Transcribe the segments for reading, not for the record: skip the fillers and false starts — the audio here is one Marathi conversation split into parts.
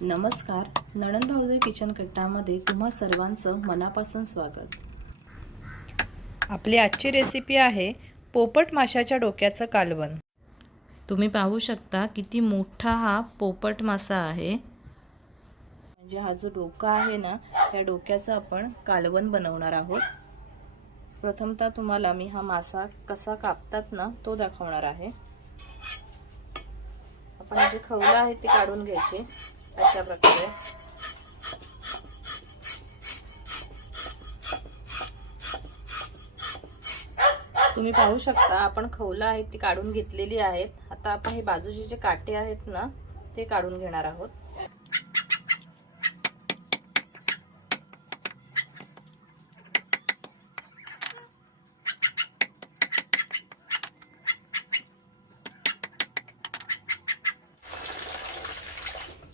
नमस्कार, नणंद भाऊजाई किचन कट्टामध्ये तुम्हा सर्वांचं मनापासून स्वागत। आपली आजची रेसिपी आहे पोपट माशाच्या डोक्याचं कालवण। तुम्ही पाहू शकता किती मोठा हा पोपट मासा आहे। म्हणजे हा जो डोका आहे ना, त्या डोक्याचं आपण कालवण बनवणार आहोत। प्रथमतः तुम्हाला मी हा मासा कसा कापतात ना तो दाखवणार आहे। आपण जे खवलं आहे ते काढून घ्यायचे अशा प्रकारे। तुम्ही पाहू शकता आपण खवलं आहे ती काढून घेतलेली आहेत। आता आपण हे बाजूचे जे काटे आहेत ना ते काढून घेणार आहोत।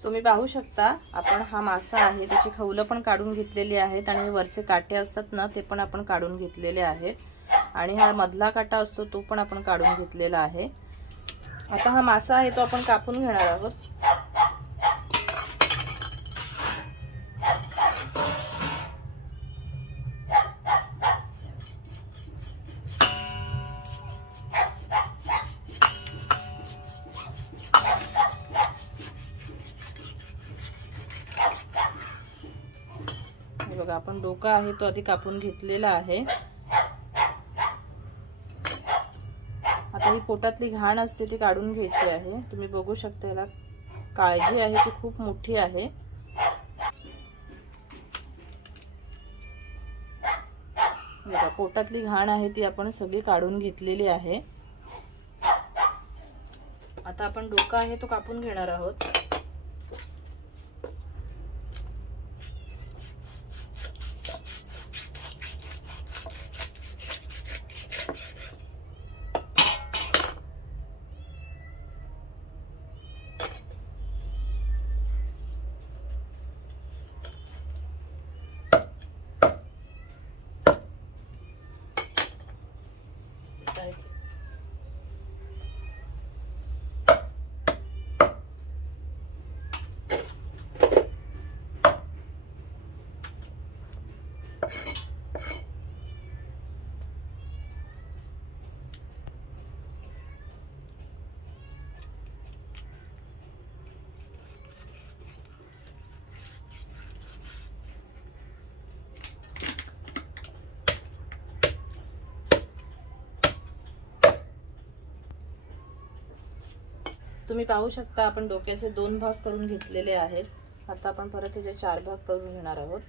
तुम्ही पाहू शकता आपण हा मासा आहे त्याची खवलं पण काढून घेतलेली आहेत आणि वरचे काटे असतात ना ते पण आपण काढून घेतलेले आहेत आणि हा मधला काटा असतो तो पण आपण काढून घेतलेला आहे। आता हा मासा आहे तो आपण कापून घेणार आहोत। बघा आपण डोका आहे तो आधी कापून घेतलेला आहे। आता ही पोटातली घाण असते ती काढून घ्यायची आहे। तुम्ही बघू शकता याला काळजी आहे ती खूप मोठी आहे। बघा पोटातली घाण आहे ती आपण सगळी काढून घेतलेली आहे। आता आपण डोका आहे तो कापून घेणार आहोत। तुम्ही पाहू शकता आपण डोक्याचे 2 भाग करून घेतलेले आहेत। आता आपण परत त्याचे 4 भाग करून घेणार आहोत।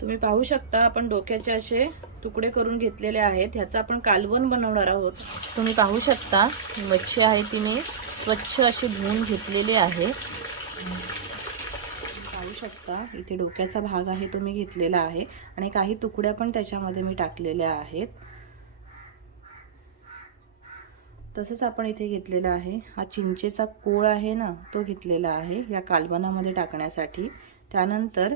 तुम्ही पाहू शकता आपण डोक्याचे असे तुकडे करून घेतलेले आहेत। ह्याचं आपण कालवण बनवणार आहोत। तुम्ही पाहू शकता मच्छी आहे ती मी स्वच्छ अशी धुवून घेतलेली आहे। पाहू शकता इथे डोक्याचा भाग आहे तो मी घेतलेला आहे आणि काही तुकड्या पण त्याच्यामध्ये मी टाकलेल्या आहेत। तसंच आपण इथे घेतलेला आहे हा चिंचेचा कोळ आहे ना तो घेतलेला आहे या कालवणामध्ये टाकण्यासाठी। त्यानंतर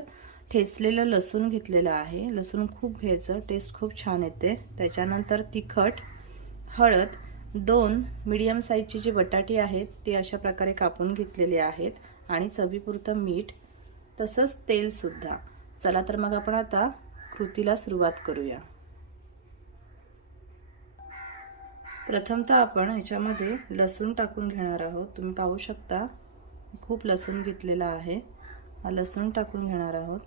ठेचलेलं लसूण घेतलेलं आहे। लसूण खूप घ्यायचं, टेस्ट खूप छान येते। त्याच्यानंतर तिखट, हळद, 2 मीडियम साईजची जी बटाटी आहेत ती अशा प्रकारे कापून घेतलेली आहेत आणि चवीपुरतं मीठ, तसंच तेल सुद्धा। चला तर मग आपण आता कृतीला सुरुवात करूया। प्रथमतः आपण ह्याच्यामध्ये लसूण टाकून घेणार आहोत। तुम्ही पाहू शकता खूप लसूण घेतलेला आहे। हा लसूण टाकून घेणार आहोत।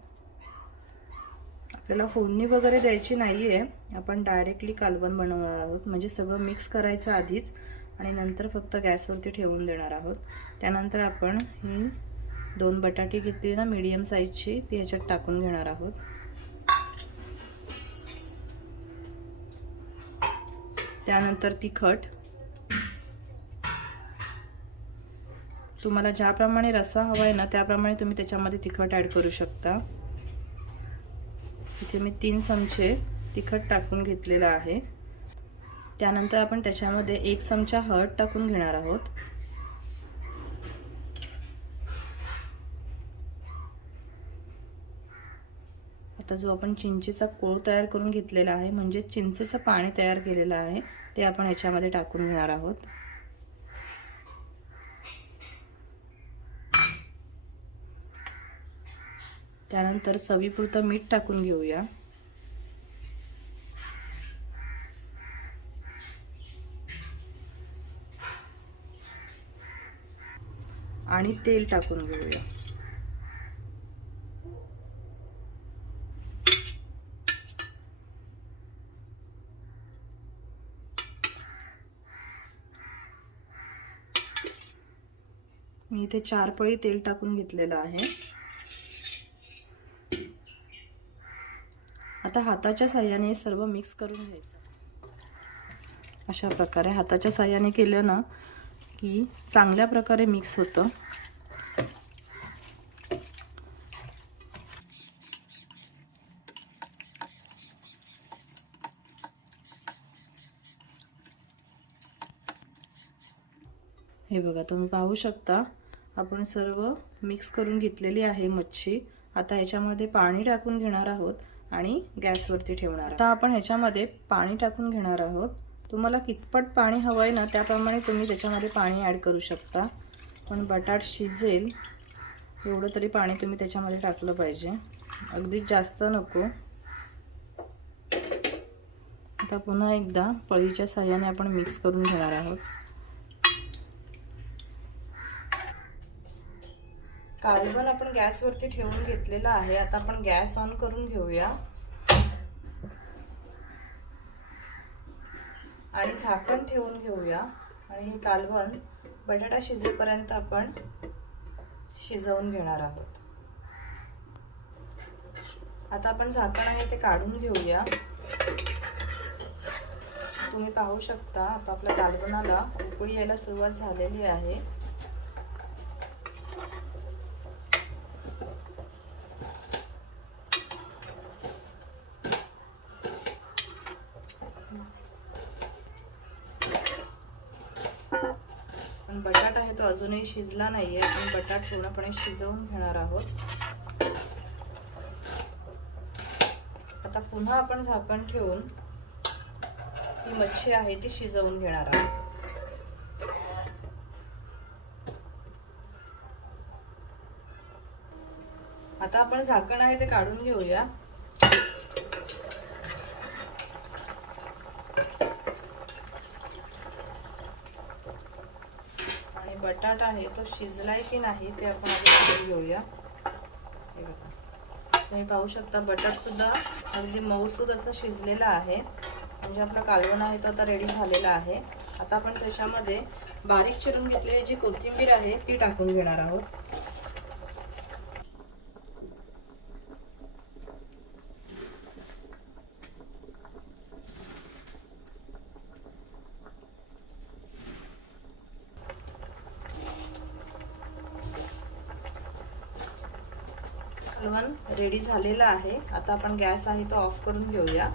आपल्याला फोडणी वगैरे द्यायची नाहीये, आपण डायरेक्टली कालवण बनवणार आहोत। म्हणजे सगळं मिक्स करायचं आधीच आणि नंतर फक्त गॅसवरती ठेवून देणार आहोत। त्यानंतर आपण ही 2 बटाटी घेतली ना मीडियम साईजची ती ह्याच्यात टाकून घेणार आहोत। त्यानंतर तिखट, तुम्हाला ज्याप्रमाणे रस्सा हवा आहे ना त्याप्रमाणे तुम्ही त्याच्यामध्ये तिखट ॲड करू शकता। इथे मी 3 चमचे तिखट टाकून घेतलेला आहे। त्यानंतर आपण त्याच्यामध्ये 1 चमचा हळद टाकून घेणार आहोत. आता जो आपण चिंचेचा कोळ तयार करून घेतलेला आहे, म्हणजे चिंचेचं पाणी तयार केलेलं आहे, ते आपण याच्यामध्ये टाकून घेणार आहोत. त्यानंतर चवीपुरतं मीठ टाकून घेऊया. आणि तेल टाकून घेऊया. मी इथे 4 पळी तेल टाकून घेतलेलं आहे. आता हाताच्या साहाय्याने सर्व मिक्स करून घ्यायचं. अशा प्रकारे हाताच्या साहाय्याने केलं ना की चांगल्या प्रकारे मिक्स होतं. हे बघा, तुम्ही पाहू शकता आपण सर्व मिक्स करून घेतलेली आहे मच्छी. आता ह्याच्यामध्ये पाणी टाकून घेणार आहोत आणि गॅसवरती ठेवणार आहोत. आता आपण ह्याच्यामध्ये पाणी टाकून घेणार आहोत. तुम्हाला कितपत पाणी हवं आहे ना त्याप्रमाणे तुम्ही त्याच्यामध्ये पाणी ॲड करू शकता. पण बटाट शिजेल एवढं तरी पाणी तुम्ही त्याच्यामध्ये टाकलं पाहिजे, अगदी जास्त नको. आता पुन्हा एकदा पळीच्या साहाय्याने आपण मिक्स करून घेणार आहोत. कालवण आपण गॅसवरती ठेवून घेतलेला आहे. आता आपण गॅस ऑन करून घेऊया आणि झाकण ठेवून घेऊया. आणि हे कालवण बटाटा शिजेपर्यंत आपण शिजवून घेणार आहोत. आता आपण झाकण आहे ते काढून घेऊया. तुम्ही पाहू शकता आता आपल्या कालवणाला उकळी यायला सुरुवात झालेली आहे. पण बटाटा आहे तो अजूनही शिजला नाहीये. आपण बटाटा पूर्णपणे शिजवून घेणार आहोत. आता पुन्हा आपण झाकण ठेवून ही मच्छी आहे ती शिजवून घेणार आहोत. आता आपण झाकण आहे ते काढून घेऊया. आणि बटाटा आहे तो शिजलाय की नाही ते आपण आधी बघून घेऊया. हे बघा, तुम्ही पाहू शकता बटाटा सुद्धा अगदी मऊसूद असं शिजलेला आहे. म्हणजे आपला कालवण आहे तो आता रेडी झालेला आहे. आता आपण त्याच्यामध्ये बारीक चिरून घेतलेली जी कोथिंबीर आहे ती टाकून घेणार आहोत. कालवण रेडी झालेला आहे. आता आपण गॅस आहे तो ऑफ करून घेऊया